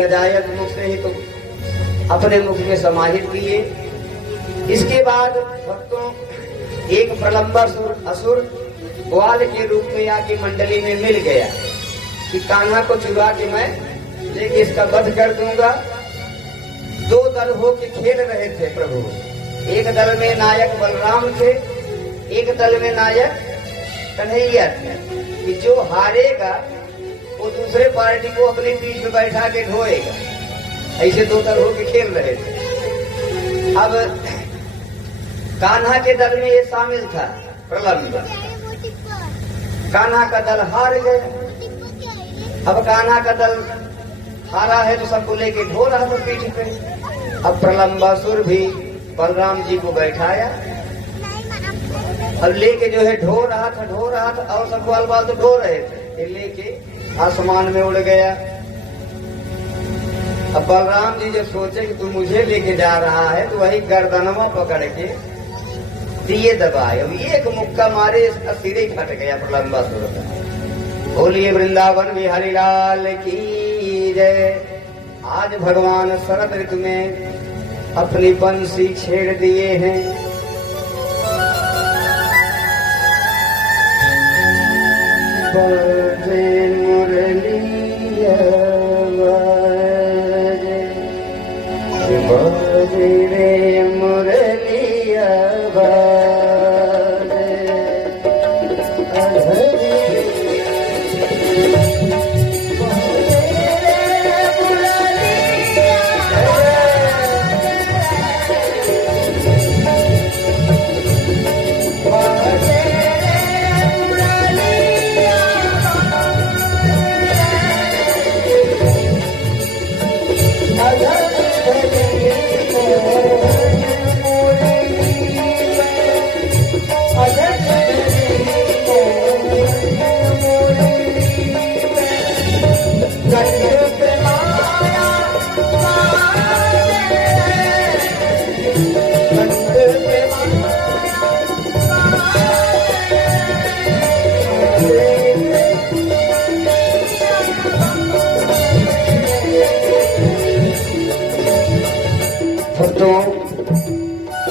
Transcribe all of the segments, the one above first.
हिदायत मुख से ही तो अपने मुख में समाहित किए। इसके बाद भक्तों एक प्रलंबासुर असुर ग्वाल के रूप में आके मंडली में मिल गया कि कान्हा को चुरा के मैं लेके इसका वध कर दूंगा। दो दल हो के खेल रहे थे प्रभु। एक दल में नायक बलराम थे, एक दल में नायक कन्हैया थे कि जो हारेगा वो दूसरे पार्टी को अपनी पीठ में बैठा के ढोएगा। ऐसे दो दल होके खेल रहे थे। अब कान्हा के दल में ये शामिल था प्रलंब। कान्हा का दल हार गया। अब कान्हा का दल हारा है तो सबको लेके ढो रहा था पीठ पे। अब प्रलंबासुर भी बलराम जी को बैठाया, अब लेके जो है ढो रहा था और सब बाल बाल तो ढो रहे थे, लेके आसमान में उड़ गया। अब बलराम जी जब सोचे कि तू मुझे लेके जा रहा है तो वही गर्दनवा पकड़ के दिए दबाए। अब एक मुक्का मारे इसका सिर ही फट गया प्रलंबासुर का। बोलिए वृंदावन बिहारी लाल की जय। आज भगवान शरद ऋतु में अपनी बंसी छेड़ दिए हैं। बजे मुरलिया बजे रे मुरलिया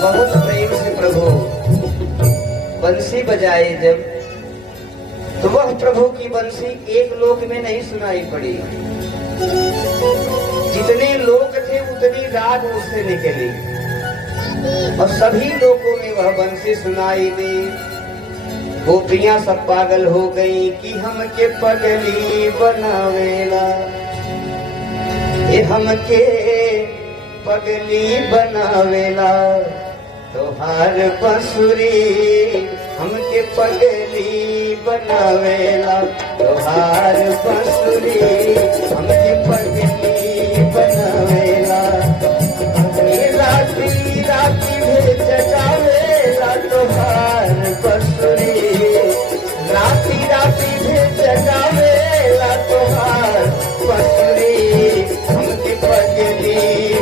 बहुत प्रेम से प्रभु बंसी बजाए जब, तो वह प्रभु की बंसी एक लोक में नहीं सुनाई पड़ी। जितने लोक थे उतनी राग उससे निकली और सभी लोगों में वह बंसी सुनाई दी। गोपियां सब पागल हो गई कि हम के पगली बनावेला, ये हम के पगली बनावेला तोहार बंसुरी, हमके पगली बनावेला तोहार बंसुरी, हमके पगली बनावेला। राती राती भेज जगावेला तोहार बंसुरी, राती राती भेज जगावेला तोहार बंसुरी, हमके पगली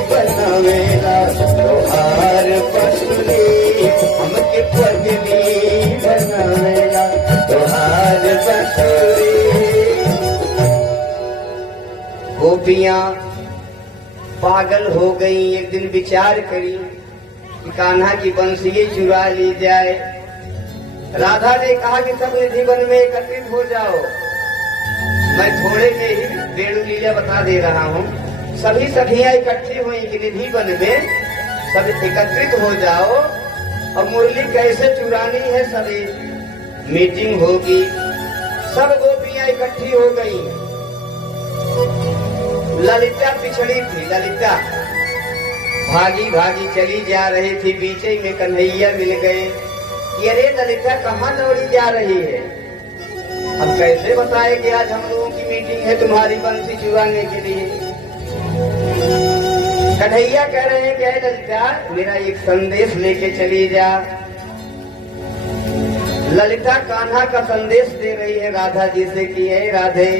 बनावेला तोहार बंसुरी, हमके पगली बनावेला तोहार बंसुरी। गोपियां पागल हो गई। एक दिन विचार करी कि कान्हा की बंसी चुरा ली जाए। राधा ने कहा कि सब निधि वन में एकत्रित हो जाओ। मैं थोड़े में ही वेणु लीला बता दे रहा हूँ। सभी सखियां इकट्ठी हुई कि निधि वन में सब एकत्रित हो जाओ और मुरली कैसे चुरानी है सभी मीटिंग होगी। सब गोपियां इकट्ठी हो गई। ललिता पिछड़ी थी। ललिता भागी भागी चली जा रही थी। बीचे में कन्हैया मिल गए कि अरे ललिता कहाँ दौड़ी जा रही है। अब कैसे बताए कि आज हम लोगों की मीटिंग है तुम्हारी बंसी चुराने के लिए। कन्हैया कह रहे हैं क्या ललिता मेरा एक संदेश लेके चली जा। ललिता कान्हा का संदेश दे रही है राधा जी से कि हे राधे,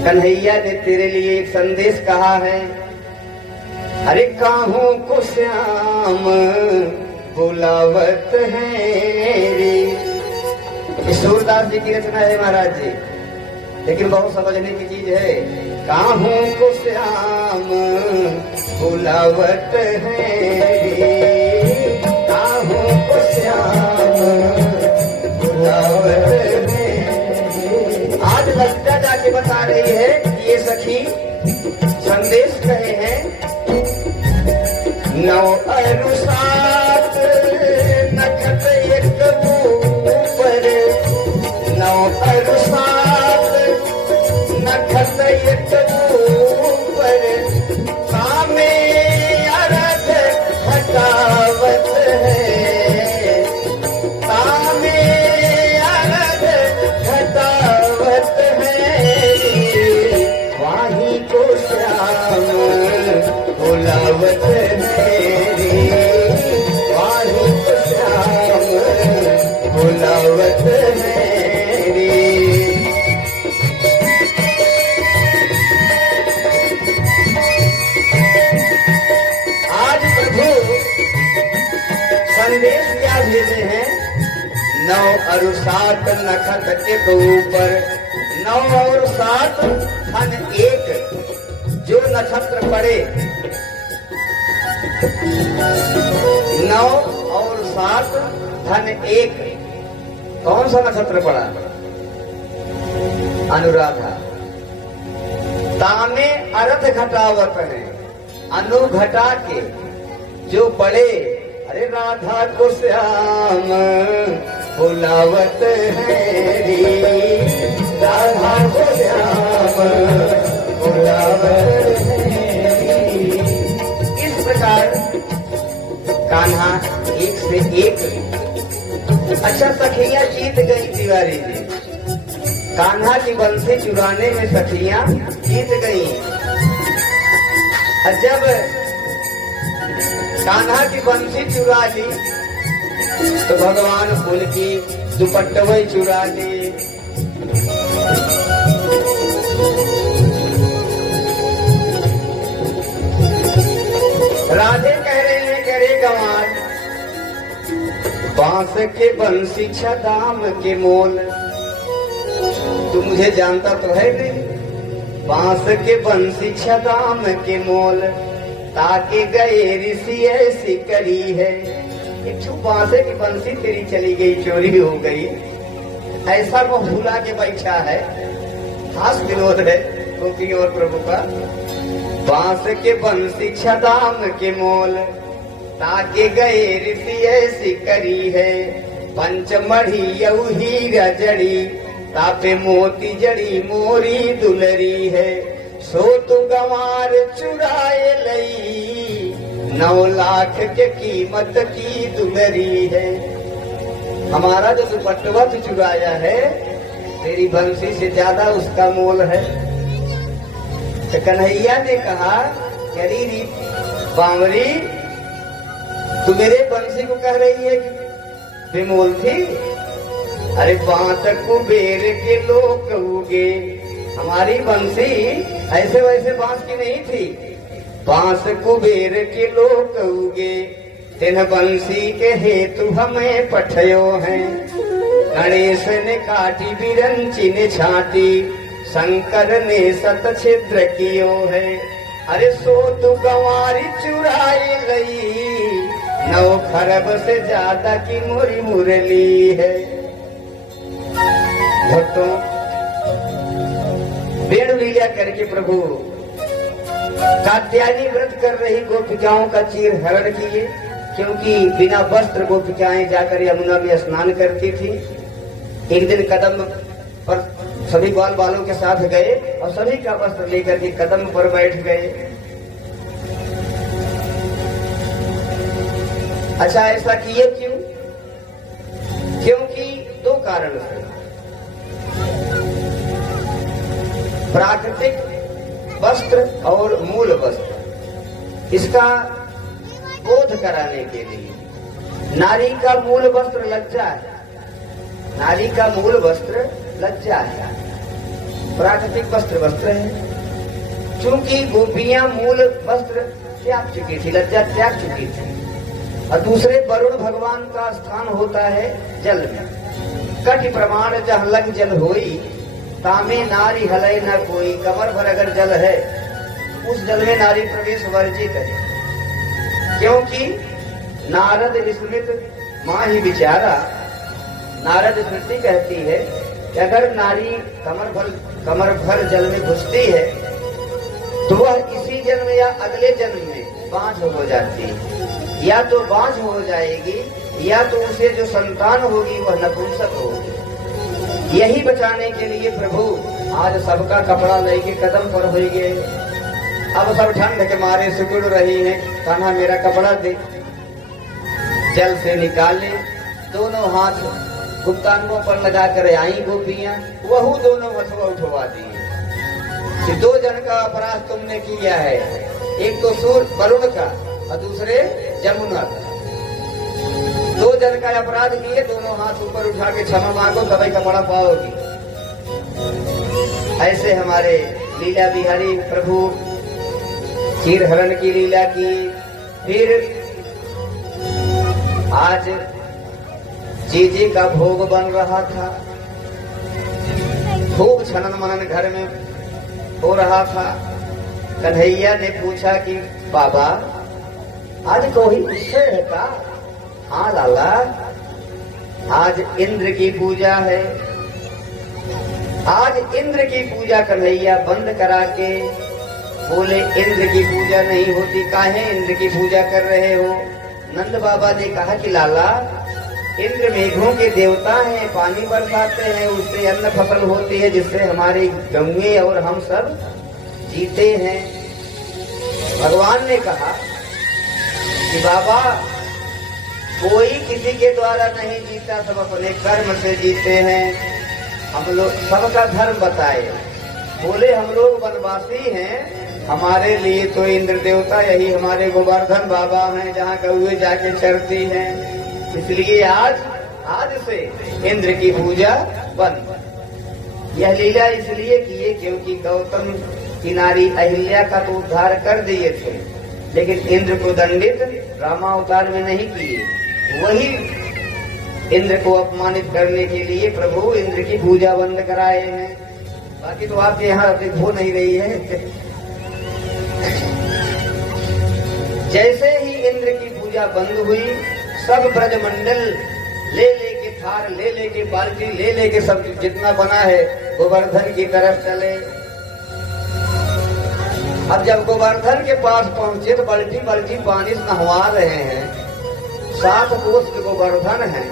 कन्हैया ने तेरे लिए एक संदेश कहा है। अरे काहों को श्याम बुलावत है रे। सूरदास जी की रचना है महाराज जी, लेकिन बहुत समझने की चीज है। काहू को श्याम बुलावत है रे, काहू को श्याम बुलावत है। आज लज्जा जाके बता रही है कि ये सखी संदेश कहे हैं, नौ अरु सात नखत एक ऊपर, नौ अरु सात नखत एक ऊपर, सामे अरथ घटावत है, सामे अरथ घटावत है, वाही को श्याम बुलावत है रे, वाही को श्याम बुलावत है रे। आज प्रभु संदेश क्या भेजे हैं, नौ और सात नखत के ऊपर, नौ और सात धन एक, जो नक्षत्र पड़े, नौ और सात धन एक, कौन सा नक्षत्र पड़ा, अनुराधा। तामे अर्थ घटावत है, अनु घटा के जो पड़े, अरे राधा को श्याम बुलावत है रे, राधा को श्याम बुलावत है। इस प्रकार कान्हा एक से एक। अच्छा, सखियां जीत गई तिवारी जी, कान्हा की बंसी चुराने में सखियां जीत गई। और जब कान्हा की बंसी चुरा ली तो भगवान उनकी दुपट्टवई चुरा ली। राधे कह रहे हैं, कह रहे गंवार, बांस के बंसी दाम के मोल, तू मुझे जानता तो है नहीं, बांस के बंसी दाम के मोल, ताके गए ऋषि ऐसी करी है। एक बांसे की बंसी तेरी चली गई, चोरी हो गई, ऐसा वो भूला के बैठा है। खास विरोध है गोपी और प्रभु का। बांस के बंसी दाम के मोल, ताके गए ऋषि ऐसी करी है। पंचमढ़ी यऊ हीरा जड़ी, तापे मोती जड़ी मोरी दुलरी है। सो तू गंवार चुराए लई, 9 लाख के कीमत की दुलरी है। हमारा जो दुपट्टा तू चुराया है, तेरी बंसी से ज्यादा उसका मोल है। तो कन्हैया ने कहा, अरे बावरी, तू मेरे बंसी को कह रही है कि बेमोल थी? अरे बात कुबेर के लोग कहोगे, हमारी बंसी ऐसे वैसे बांस की नहीं थी, बांस कुबेर के लोग कहोगे। तेन बंसी के हेतु हमें पठयो हैं, गणेश ने काटी बिरंची ने छाटी, शंकर ने सत छिद्र कियो है। अरे सो तू गंवारी चुराई लई, 9 खरब से ज्यादा की मुरी मुरली है। भक्तों, वेणु लीला करके प्रभु कात्यायनी व्रत कर रही गोपिकाओं का चीर हरण किए, क्योंकि बिना वस्त्र गोपिकाएं जाकर यमुना में स्नान करती थी। एक दिन कदम पर सभी ग्वाल बालों के साथ गए और सभी का वस्त्र लेकर के कदम पर बैठ गए। अच्छा, ऐसा किए क्यों? क्योंकि 2 कारण से। प्राकृतिक वस्त्र और मूल वस्त्र, इसका बोध कराने के लिए। नारी का मूल वस्त्र लज्जा है, नारी का मूल वस्त्र लज्जा है, प्राकृतिक वस्त्र वस्त्र है। चूंकि गोपियां मूल वस्त्र त्याग चुकी थी, लज्जा त्याग चुकी थी। और दूसरे वरुण भगवान का स्थान होता है जल में। कटि प्रमाण जहाँ लग जल होई, तामे नारी हलय न कोई, कमर भर अगर जल है उस जल में नारी प्रवेश वर्जित है। क्योंकि नारद स्मृत माँ ही विचारा, नारद स्मृति कहती है कि अगर नारी कमर भर जल में घुसती है तो वह इसी जन्म या अगले जन्म में बांझ हो जाती है, या तो बांझ हो जाएगी या तो उसे जो संतान होगी वह नपुंसक होगी। यही बचाने के लिए प्रभु आज सबका कपड़ा लेके कदम पर हो गए। अब सब ठंड के मारे सिकुड़ रही हैं, कान्हा मेरा कपड़ा दे। जल से निकाले, दोनों हाथ गुप्तांगों पर लगा कर आई गोपियां, वह दोनों हथुआ उठवा दिए कि 2 जन का अपराध तुमने किया है, एक तो सूर्य वरुण का और दूसरे जमुना का। 2 जन का अपराध किए, दोनों हाथ ऊपर उठा के क्षमा मांगो तभी कपड़ा पाओगी। ऐसे हमारे लीला बिहारी प्रभु क्षीर हरण की लीला की। फिर आज जीजे का भोग बन रहा था, खूब छनन मनन घर में हो रहा था। कन्हैया ने पूछा कि बाबा आज कोई विषय है का? हाँ लाला, आज इंद्र की पूजा है। आज इंद्र की पूजा कन्हैया बंद करा के बोले इंद्र की पूजा नहीं होती, काहे इंद्र की पूजा कर रहे हो? नंद बाबा ने कहा कि लाला, इंद्र मेघों के देवता हैं, पानी बरसाते हैं, उससे अन्न फसल होती है जिससे हमारे गंगे और हम सब जीते हैं। भगवान ने कहा कि बाबा कोई किसी के द्वारा नहीं जीता, सब अपने कर्म से जीते हैं। हम लोग सबका धर्म बताए, बोले हम लोग वनवासी हैं, हमारे लिए तो इंद्र देवता यही हमारे गोवर्धन बाबा हैं, जहाँ कौवे जाके चरती हैं, इसलिए आज से इंद्र की पूजा बंद। यह लीला इसलिए किए क्योंकि गौतम की नारी अहिल्या का तो उद्धार कर दिए थे, लेकिन इंद्र को दंडित रामावतार में नहीं किए। वही इंद्र को अपमानित करने के लिए प्रभु इंद्र की पूजा बंद कराए हैं। बाकी तो आपके यहाँ हो नहीं रही है। जैसे ही इंद्र की पूजा बंद हुई, सब ब्रजमंडल ले लेके थार, ले लेके बाल्टी, ले लेके सब जितना बना है गोवर्धन की तरफ चले। अब जब गोवर्धन के पास पहुंचे तो बाल्टी बाल्टी पानी से नहवा रहे हैं। 7 कोस के गोवर्धन है।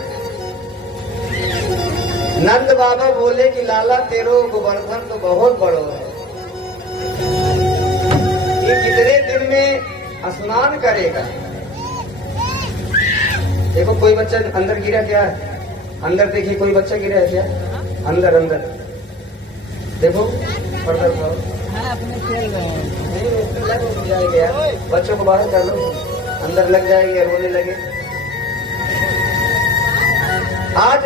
नंद बाबा बोले कि लाला तेरो गोवर्धन तो बहुत बड़ो है, ये कितने दिन में स्नान करेगा? देखो कोई बच्चा अंदर गिरा क्या? अंदर देखिए कोई बच्चा गिरा है क्या? अंदर देखो पर्दा अपने खेल रहे हैं, नहीं लग जाएगा, बच्चों को बाहर कर लो, अंदर लग जाएंगे, रोने लगे। आज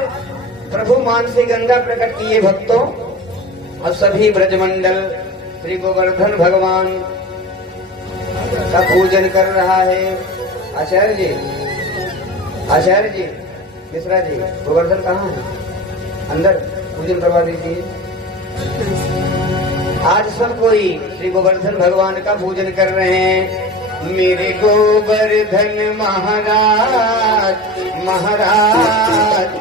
प्रभु मान से गंगा प्रकट किए भक्तों, और सभी ब्रजमंडल श्री गोवर्धन भगवान का पूजन कर रहा है। आचार्य जी, मिश्रा जी, गोवर्धन कहाँ है? अंदर पूजन करवा दीजिए। आज सब कोई श्री गोवर्धन भगवान का पूजन कर रहे हैं। मेरे गोवर्धन महाराज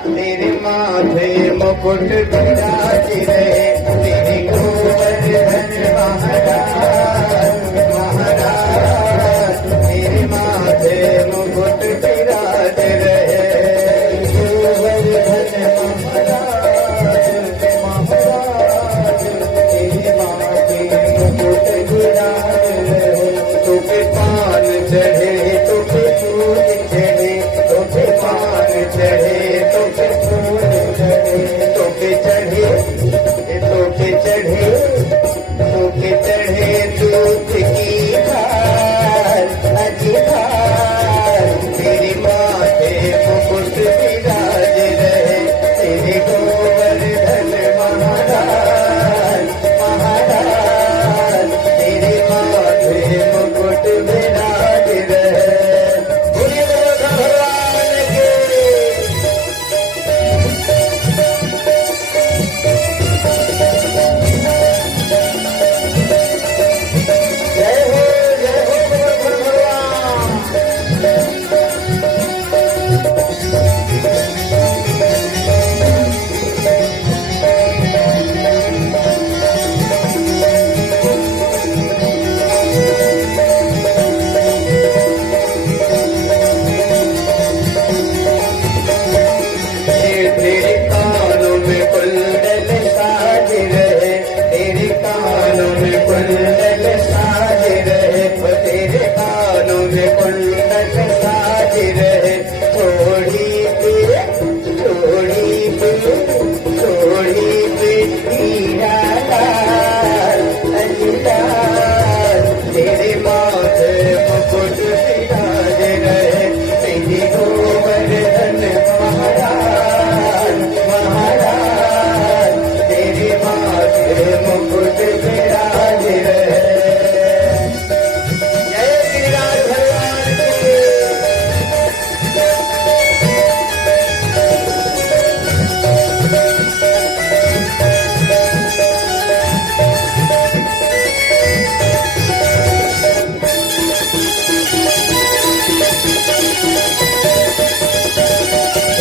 तेरे माथे मुकुट विराज रहे। मेरे गोवर्धन महाराज तेरे माथे मुकुट विराज रहे। गोवर्धन महाराज तेरे माथे मुकुट विराज रहे। तुझे पान चढ़े, तुझे फूल चढ़े, तुझे पान चढ़े, तुझे फूल चढ़े, तुझे चढ़े, तुझे चढ़े, तुझे चढ़े दूध की धार, अजी धार, तेरे माथे मुकुट विराज रहे। तेरे गोवर्धन महाराज तेरे माथे रहे, वो तेरे कानों में कुंडल साज रहे। थोड़ी पे हीरा लाल, लाल, तेरे माथे मुकुट विराज रहे। तेरी गोवर्धन महाराज, महाराज, तेरे माथे मुकुट विराज रहे। जय गिरिराज भगवान की।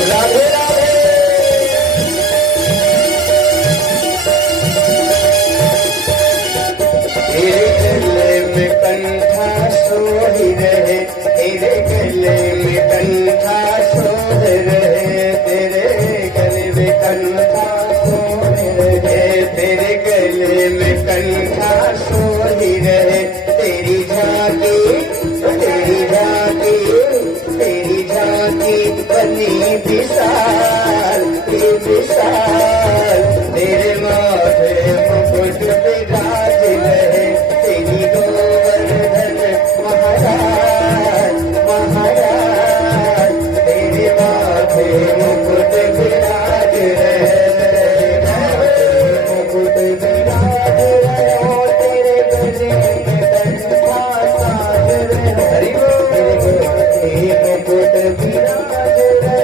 राधे राधे। तेरे गले में कंठा सोही रहे, तेरे गले में कंठा सोह रहे। तेरे गले में कंठा सोह रहे, तेरे गले में कंठा सोही रहे। तेरी झांकी, तेरी झांकी, तेरी झांकी बनी विशाल, विशाल, तेरे माथे मुकुट विराज रहे। तेरी गोवर्धन महाराज, महाराज, तेरे माथे मुकुट विराज रहे। मुकुट विराज रहे, तेरे गले में कंठा साज रहे। हरि बोल। मुकुट विराज रहे,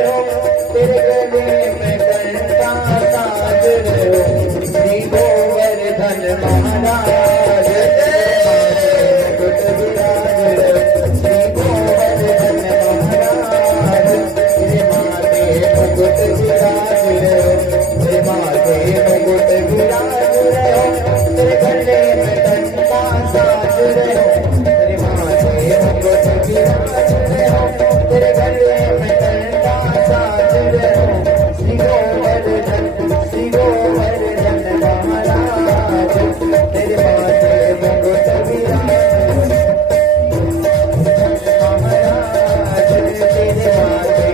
तेरे गले में कंठा साज रहे। श्री गोवर्धन महाराज, मुकुट विराज रहे। श्री गोवर्धन महाराज, तेरे माथे मुकुट विराज रहे। तेरे माथे मुकुट विराज रहे, तेरे गले में कंठा साज रहे। तेरे माथे मुकुट विराज रहे, तेरे गले में कंठा साज रहे। श्री गोवर्धन, श्री गोवर्धन महाराज, तेरे माथे मुकुट विराज रहे। महाराज, तेरे माथे मुकुट विराज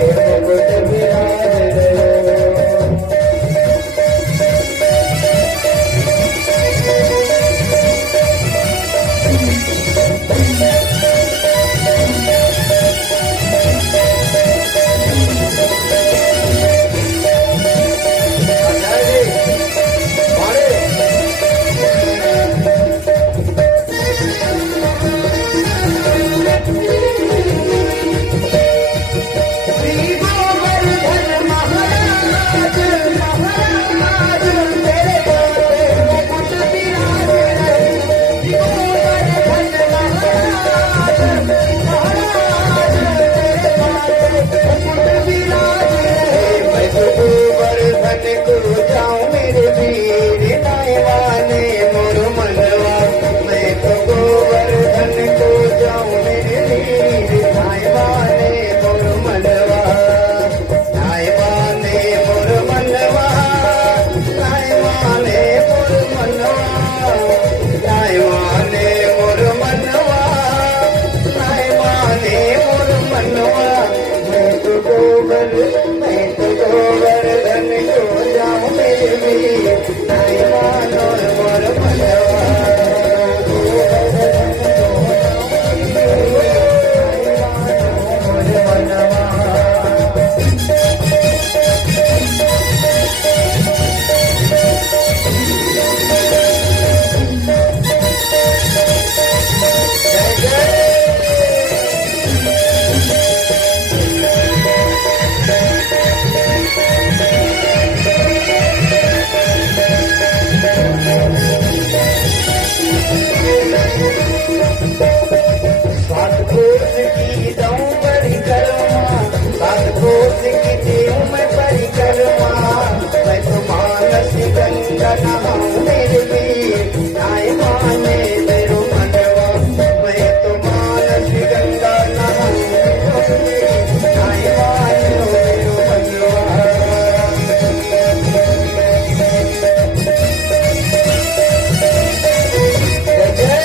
रहे। श्री गोवर्धन महाराज, महाराज, तेरे माथे मुकुट विराज रहे। श्री गोवर्धन महाराज, महाराज, तेरे माथे मुकुट विराज रहे। मैं तो गोवर्धन को जाऊं मेरे वीर, नायवाने मोर मनवा। मैं तो गोवर्धन को जाऊं मेरे वीर, नायवाने मोर मनवा। नायवाने मोर मनवा, नायवाने मोर मनवा। नायवाने मोर मनवा, नायवाने मोर मनवा। मैं तो गोवर्धन को जाऊं मेरे वीर, नायवान और मोर मनवा। गोवर्धन को जाऊं मेरे वीर, नायवान मोर मनवा। जय जय। सात कोस की दऊं परिक्रमा, सात कोस की देऊं मैं परिक्रमा। मैं तो मानस गंगा नहाऊं मेरे वीर, नाय माने मेरो मनवा। मैं तो मानस गंगा नहाऊं मेरे वीर, नाय माने मेरो मनवा। जय जय।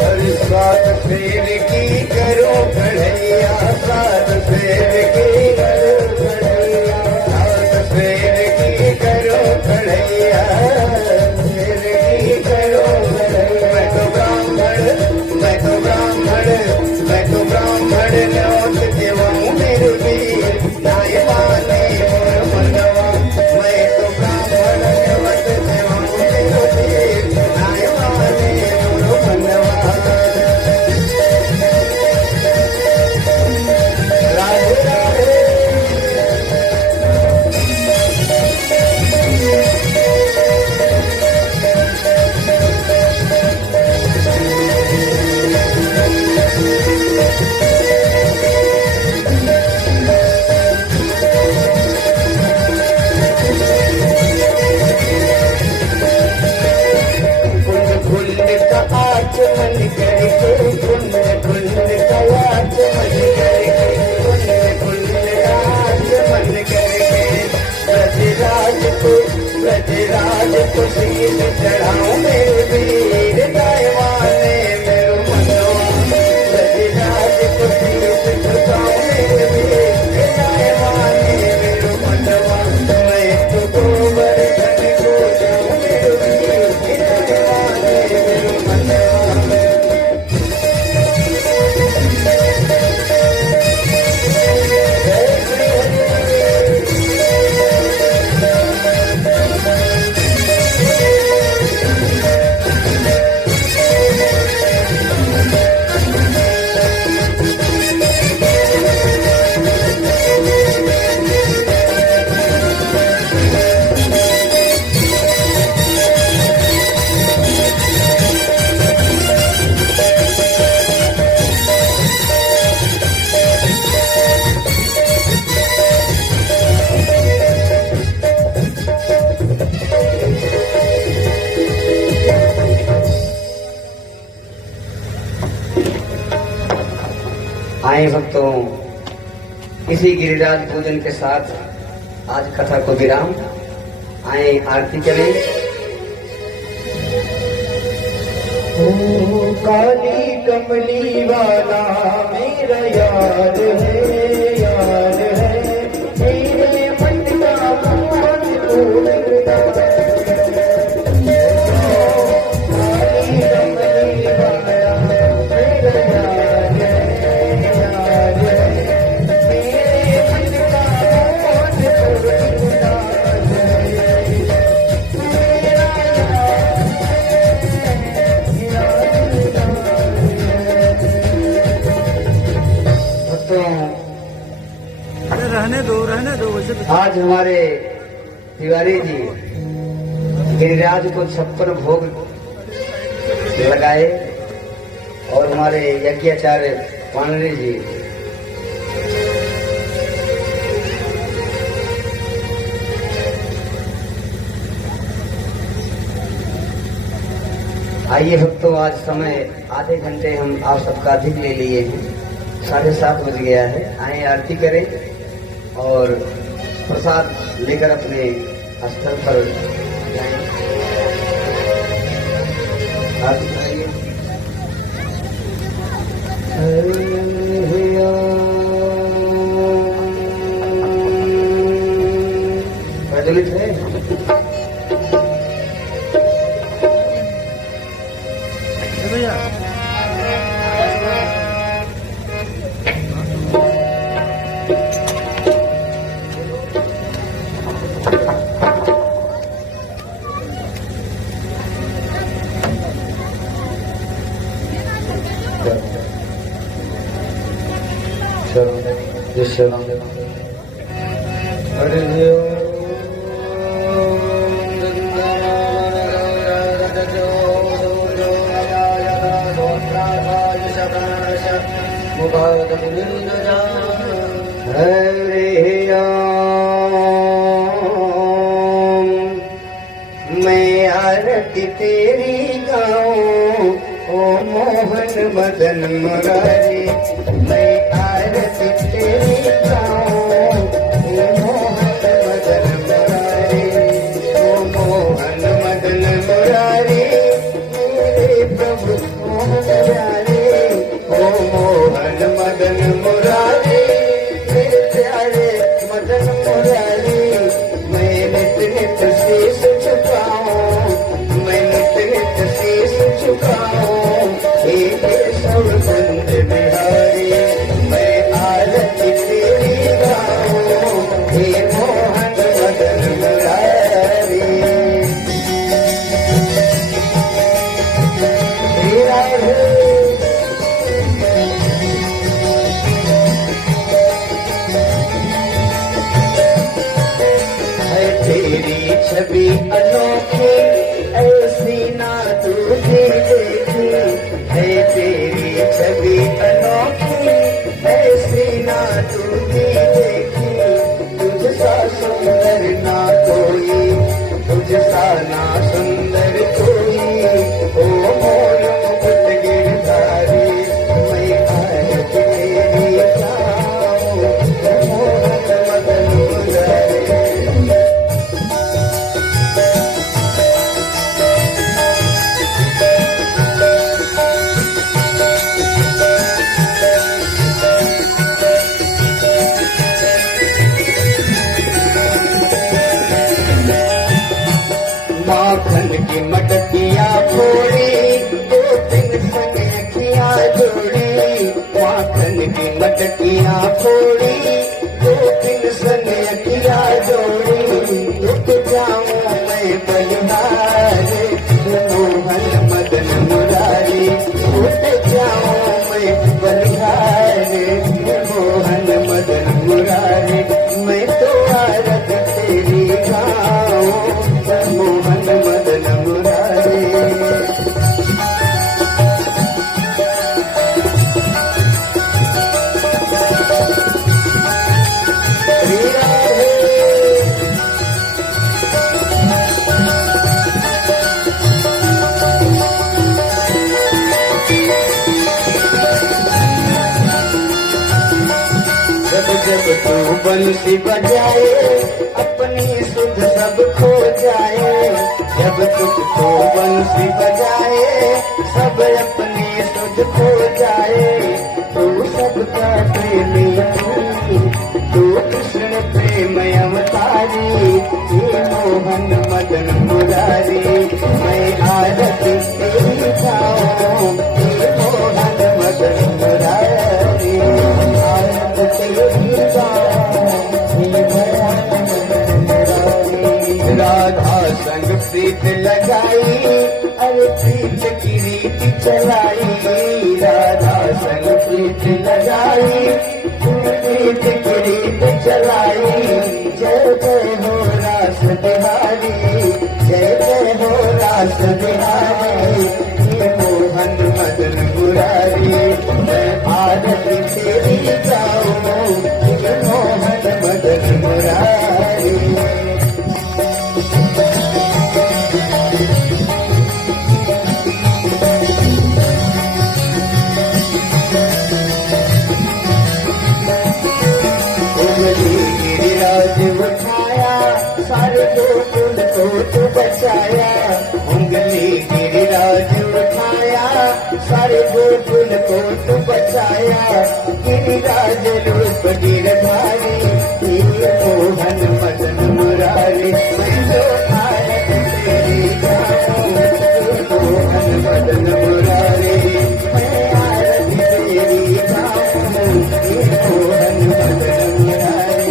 और स्वाद प्रेम की करो कढ़ैया, स्वाद प्रेम की करो कढ़ैया, स्वाद प्रेम की करो कढ़ैया, प्रेम की करो कढ़ैया। मैं तो ब्राह्मण, मैं तो ब्राह्मण, मैं तो ब्राह्मण न्योत देवाऊं मेरे वीर, नाय माने मोर मनवा। मैं तो ब्राह्मण न्योत देवाऊं मेरे वीर, नाय माने मोर मनवा। राधे राधे। कुंड का आचमन करके, कुंड का आचमन करके, कुंड का आचमन करके, ब्रजराज को शीश चढ़ाऊं मेरे वीर, दायवाने मेरो मनवा। ब्रजराज को शीश झुकाऊं मेरे वीर, दायवाने मेरो मनवा। मैं तो गोवर्धन को जाऊं मेरे वीर, दायवाने मेरो मनवा। आए भक्तों, इसी गिरिराज पूजन के साथ आज कथा को विराम। आए आरती करें। ओ काली कमली वाला मेरा यार है, यार है, मेरे मन का भगवान पूरता। काली कमली वाला मेरा यार है, यार है, मेरे मन का भगवान पूरता। रहने दो वैसे तो। आज हमारे तिवारी जी गिरिराज को 56 भोग लगाए और हमारे यज्ञाचार्य पाणिनि जी आइए भक्तों, आज समय आधे घंटे हम आप सबका अधिक ले लिए हैं, 7:30 बज गया है। आए आरती करें और प्रसाद लेकर अपने स्थल पर जाएं। आरती कराइए। प्रज्वलित है। भैया मैं आरती तेरी गाऊं ओ मोहन मदन मुरारी, मैं आरती तेरी गाऊं ओ मोहन मदन मुरारी, ओ मोहन मदन मुरारी। देखी ऐसी ना तुझे देखी है तेरी छवि अनोखी ऐसी ना तुझे देखी तुझसा सुंदर ना कोई तुझसा ना सुंदर कोई ओ मोर मुकुट गिरधारी मैं आरती तेरी गाऊं मोहन मदन मुरारी। माखन की मटकिया फोड़ी दो तीन संग अखियां जोड़ी माखन की मटकिया फोड़ी दो तीन संग अखियां जोड़ी रुक जाऊं मैं बलिहारी मोहन मदन मुरारी रुक जाऊं मैं बलिहारी मोहन मदन मुरारी मैं तो आरती तेरी गाऊं मोहन मदन मुरारी। जब तू बंसी बजाए अपनी सुध सब खो जाए जब तुझको बंसी बजाए सब अपनी सुध खो जाए तू सबका प्रेमी तू कृष्ण प्रेम अवतारी ये मोहन मदन मुरारी मैं आरती तेरी गाऊं ये मोहन मदन मुरारी आरती तेरी राधा संग प्रीत लगाई अरे प्रीत की रीत चलाई राधा संग प्रीत लगाई प्रीत की रीत चलाई जय जय हो रास बिहारी जय जय हो रास बिहारी ये मोहन मदन मुरारी मैं आरती तेरी गाऊं ये मोहन मदन मुरारी। गिरिराज उठाया सारे गोकुल को तू बचाया उंगली गिरिराज उठाया सारे गोकुल को तू बचाया गिरिराज रूप गिरधारी ये मोहन मदन मुरारी मैं जो आरती तेरी गाऊं मोहन मदन मुरारी मैं आरती तेरी गाऊं ये मोहन मदन मुरारी।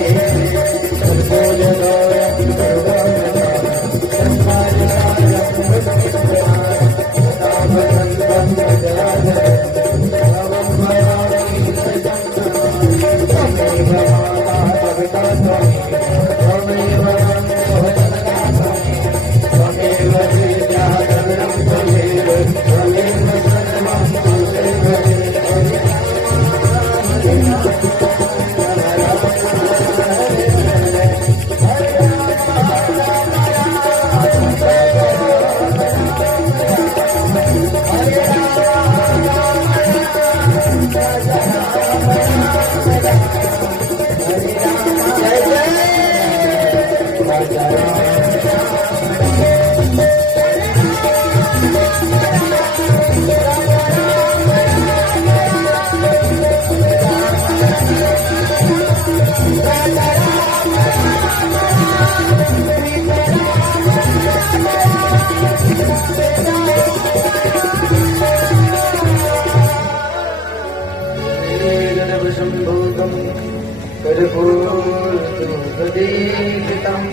कर्पूरदीपितम्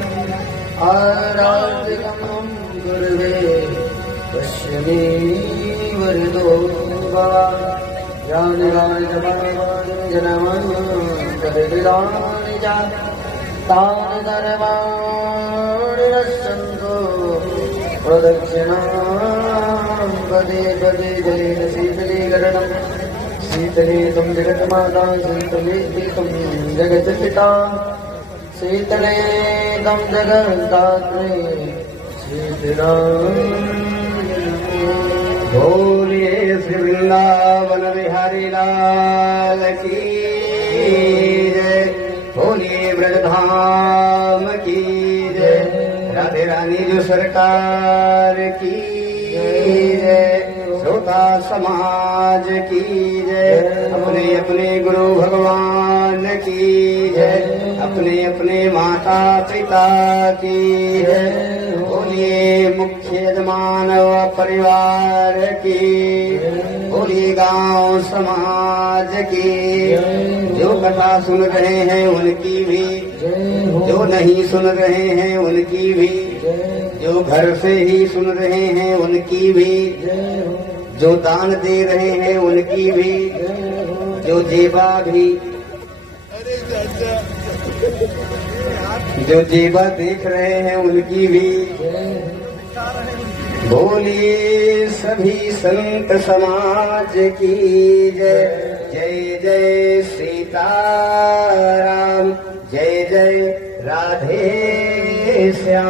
आराधितम् गुरुवे पश्यमे वरदो भवान् जानवाञ्जनमन्तरिदानि च तानि सर्वाणि रक्षन्तु प्रदक्षिणां पदे पदे जलेन शीतलीकरणम् शीतलेतुं जगन्माता शीतलेतुं जगत्पिता शीतलेतं जगन्धात्रे शीतलां बोलिए श्री वृंदावन बिहारी लाल की जय। बोलिए ब्रजधाम की जय। राधे रानी जो सरकार की जय। श्रोता समाज की जय। अपने अपने गुरु भगवान की जय। अपने अपने माता पिता की जय। बोलिए मुख्य यजमान व परिवार की। बोलिए गांव समाज की। जो कथा सुन रहे हैं उनकी भी, जो नहीं सुन रहे हैं उनकी भी, जो घर से ही सुन रहे हैं उनकी भी, जो दान दे रहे हैं उनकी भी, जो जेबा भी, जो जेबा देख रहे हैं उनकी भी। बोलिए सभी संत समाज की जय। जय जय सीताराम, जय जय राधे श्याम।